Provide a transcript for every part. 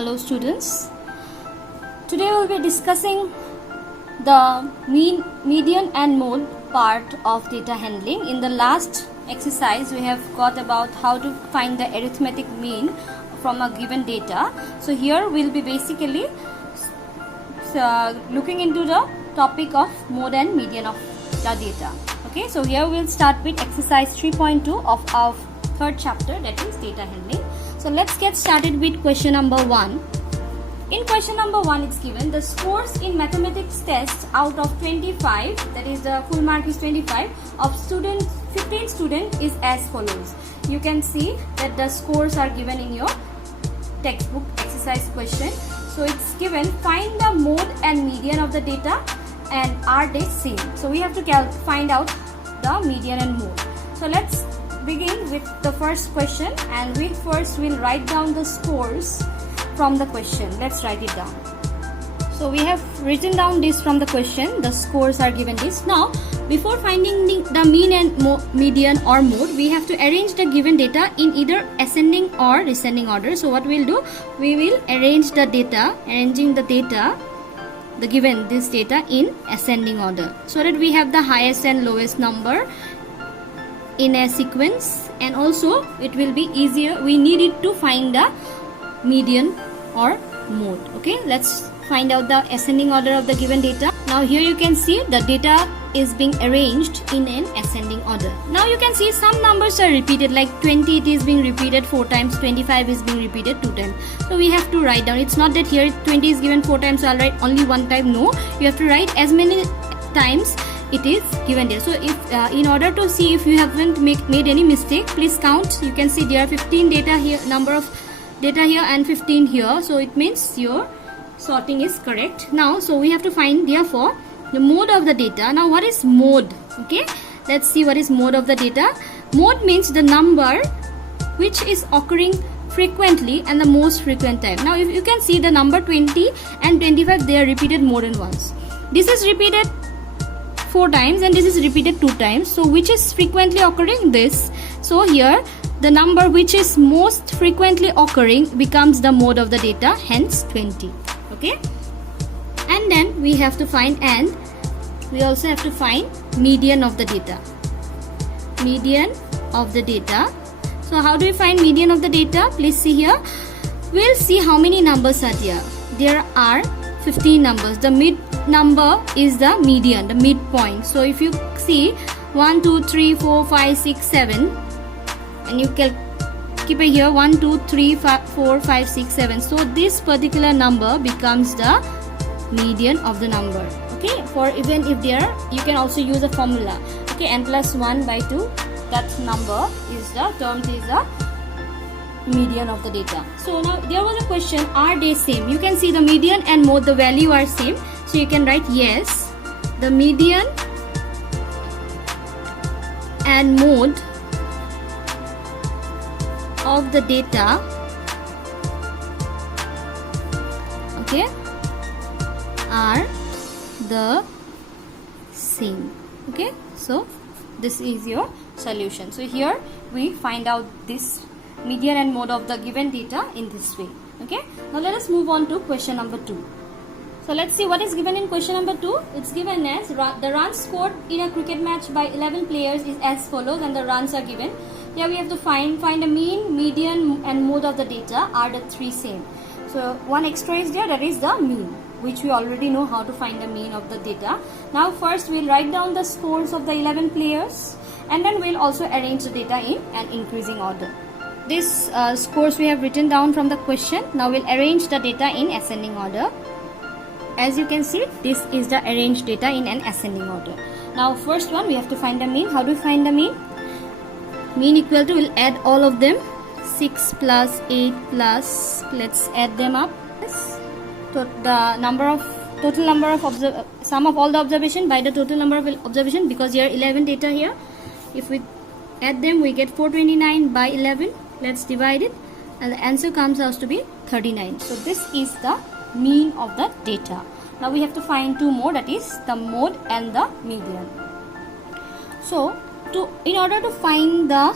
Hello students. Today we will be discussing the mean, median and mode part of data handling. In the last exercise we have got about how to find the arithmetic mean from a given data. So here we will be basically looking into the topic of mode and median of the data. Okay, so here we will start with exercise 3.2 of our third chapter, that is data handling. So let's get started with question number 1. In question number 1 it's given the scores in mathematics tests out of 25, that is the full mark is 25, of 15 students is as follows. You can see that the scores are given in your textbook exercise question. So it's given find the mode and median of the data and are they same. So we have to find out the median and mode. So let's begin with the first question, and we first will write down the scores from the question. Let's write it down. So we have written down this from the question. The scores are given this. Now before finding the mean and median or mode, we have to arrange the given data in either ascending or descending order. So what we'll do, we will arrange the data, the given this data in ascending order, so that we have the highest and lowest number in a sequence, and also it will be easier. We need it to find the median or mode. Okay, let's find out the ascending order of the given data. Now here you can see the data is being arranged in an ascending order. Now you can see some numbers are repeated, like 20 it is being repeated 4 times, 25 is being repeated 2 times. So we have to write down. It's not that here 20 is given 4 times, so I'll write only 1 time. No, you have to write as many times it is given there. So if in order to see if you haven't made any mistake, please count. You can see there are 15 data here, number of data here and 15 here, so it means your sorting is correct. Now so we have to find therefore the mode of the data. Now what is mode? Okay, let's see what is mode of the data. Mode means the number which is occurring frequently and the most frequent time. Now if you can see the number 20 and 25, they are repeated more than once. This is repeated 4 times and this is repeated 2 times. So which is frequently occurring? This. So here the number which is most frequently occurring becomes the mode of the data, hence 20. Okay, and then we have to find, and we also have to find median of the data. Median of the data. So how do we find median of the data? Please see here. We'll see how many numbers are there. There are 15 numbers. The mid number is the median, the midpoint. So if you see 1, 2, 3, 4, 5, 6, 7, and you can keep it here 1, 2, 3, 4, 5, 6, 7. So this particular number becomes the median of the number. Okay, for even if there, you can also use a formula. Okay, n plus 1 by 2, that number is the term is the median of the data. So now there was a question, are they same? You can see the median and mode, the value are same. So you can write yes, the median and mode of the data, okay, are the same. Okay, so this is your solution. So here we find out this median and mode of the given data in this way. Okay, now let us move on to question number 2. So let's see what is given in question number 2. It's given as the runs scored in a cricket match by 11 players is as follows, and the runs are given. Here we have to find a mean, median and mode of the data. Are the 3 same? So one extra is there, that is the mean, which we already know how to find the mean of the data. Now first we'll write down the scores of the 11 players, and then we'll also arrange the data in an increasing order. This scores we have written down from the question. Now we'll arrange the data in ascending order. As you can see, this is the arranged data in an ascending order. Now first one, we have to find the mean. How do we find the mean? Mean equal to, we'll add all of them, 6 plus 8 plus, let's add them up. So the number of total number of sum of all the observation by the total number of observation, because here 11 data here. If we add them, we get 429 by 11. Let's divide it, and the answer comes out to be 39. So this is the mean of the data. Now we have to find 2 more, that is the mode and the median. So in order to find the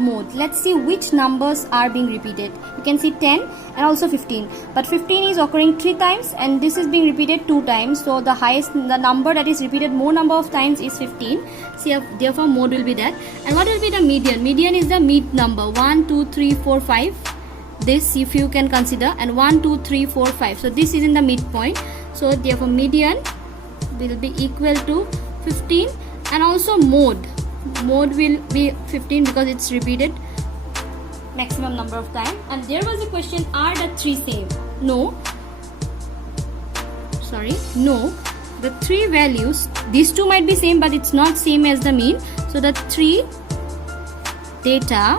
mode. Let's see which numbers are being repeated. You can see 10 and also 15, but 15 is occurring 3 times and this is being repeated 2 times, so the number that is repeated more number of times is 15. So therefore mode will be that. And what will be the median? Median is the mid number, 1 2 3 4 5. This if you can consider, and 1 2 3 4 5, so this is in the midpoint, so therefore median will be equal to 15. And also mode will be 15 because it's repeated maximum number of time. And there was a question, are the 3 same? No, the 3 values, these 2 might be same but it's not same as the mean, so the 3 data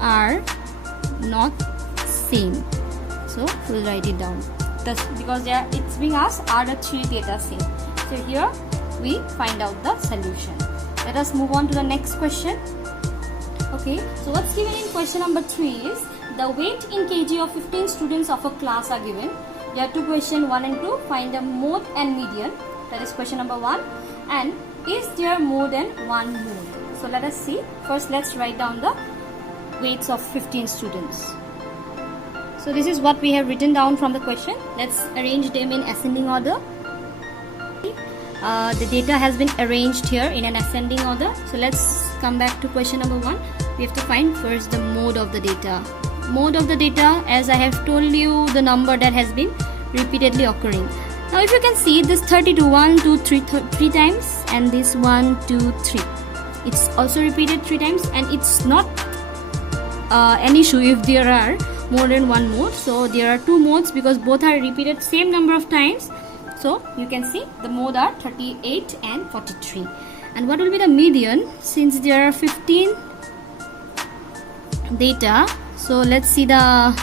are not same. So we'll write it down. That's because it's being asked, are the 3 data same? So here we find out the solution. Let us move on to the next question. Okay, so what's given in question number 3 is the weight in kg of 15 students of a class are given. There are 2 questions, 1 and 2. Find the mode and median. That is question number 1. And is there more than one mode? So let us see. First let's write down the weights of 15 students. So this is what we have written down from the question. Let's arrange them in ascending order. The data has been arranged here in an ascending order. So let's come back to question number 1. We have to find first the mode of the data. Mode of the data, as I have told you, the number that has been repeatedly occurring. Now if you can see this 32, 1 2 3 times, and this 1 2 3, it's also repeated 3 times, and it's not an issue if there are more than one mode. So there are 2 modes because both are repeated same number of times. So you can see the mode are 38 and 43. And what will be the median? Since there are 15 data, so let's see the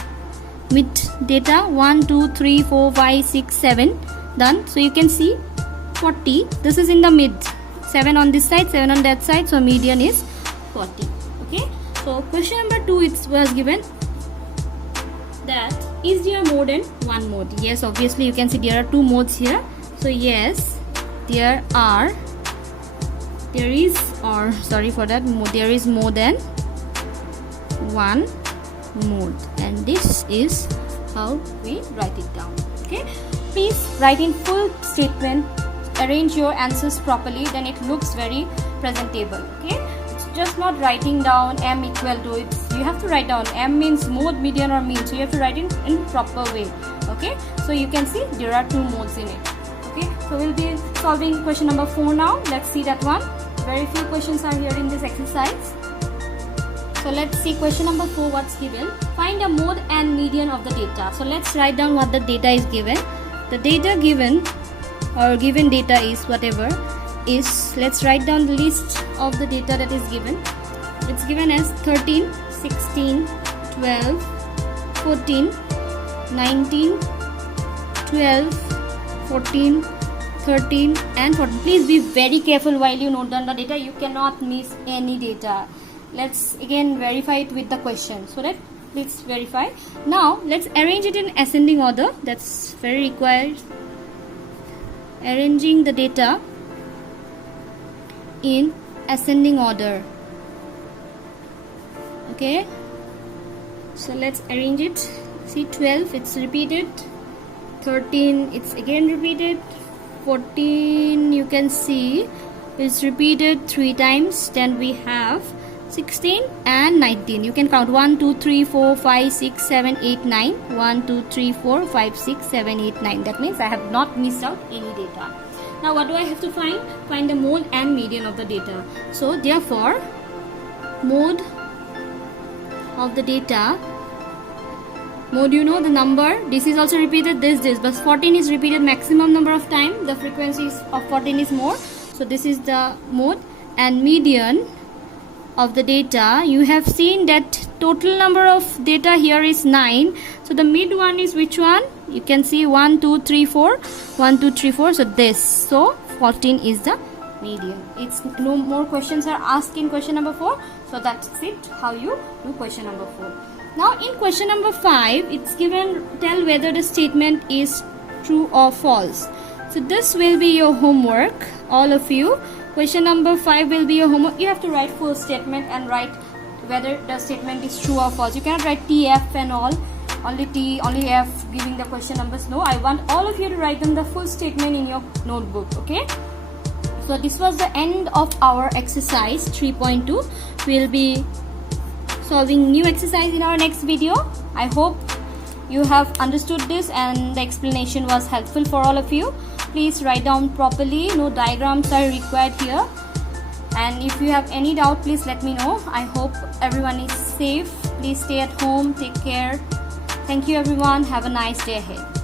mid data, 1 2 3 4 5 6 7, done. So you can see 40, this is in the mid, 7 on this side, 7 on that side, so median is 40. Okay, so question number 2, it was given that is there more than one mode? Yes, obviously you can see there are 2 modes here. So yes, there is more than one mode, and this is how we write it down. Okay, please write in full statement, arrange your answers properly, then it looks very presentable. Okay, it's just not writing down m equal to, you have to write down m means mode, median or mean, so you have to write it in proper way. Okay, so you can see there are 2 modes in it. Okay, so we'll be solving question number 4 now. Let's see that one. Very few questions are here in this exercise. So let's see question number 4, what's given. Find the mode and median of the data. So let's write down what the data is given. The data given, or given data is whatever is, let's write down the list of the data that is given. It's given as 13, 16, 12, 14, 19, 12, 14, 13 and 14. Please be very careful while you note down the data. You cannot miss any data. Let's again verify it with the question, so that please verify. Now let's arrange it in ascending order. That's very required. Arranging the data in ascending order. Okay, so let's arrange it. See, 12 it's repeated, 13 it's again repeated, 14 you can see it's repeated 3 times, then we have 16 and 19. You can count 1 2 3 4 5 6 7 8 9, 1 2 3 4 5 6 7 8 9. That means I have not missed out any data. Now what do I have to find? Find the mode and median of the data. So therefore mode of the data, mode, you know the number, this is also repeated, this, but 14 is repeated maximum number of time, the frequency of 14 is more, so this is the mode. And median of the data, you have seen that total number of data here is 9, so the mid one is which one? You can see 1 2 3 4, 1 2 3 4, so this, so 14 is the median. It's no more questions are asked in question number 4, so that's it, how you do question number 4. Now in question number 5, it's given, tell whether the statement is true or false. So this will be your homework, all of you. Question number 5 will be your homework. You have to write full statement and write whether the statement is true or false. You cannot write TF and all, only T, only F, giving the question numbers. No, I want all of you to write them the full statement in your notebook. Okay. So this was the end of our exercise 3.2. We'll be solving new exercise in our next video. I hope you have understood this and the explanation was helpful for all of you. Please write down properly. No diagrams are required here. And if you have any doubt, please let me know. I hope everyone is safe. Please stay at home. Take care. Thank you everyone. Have a nice day ahead.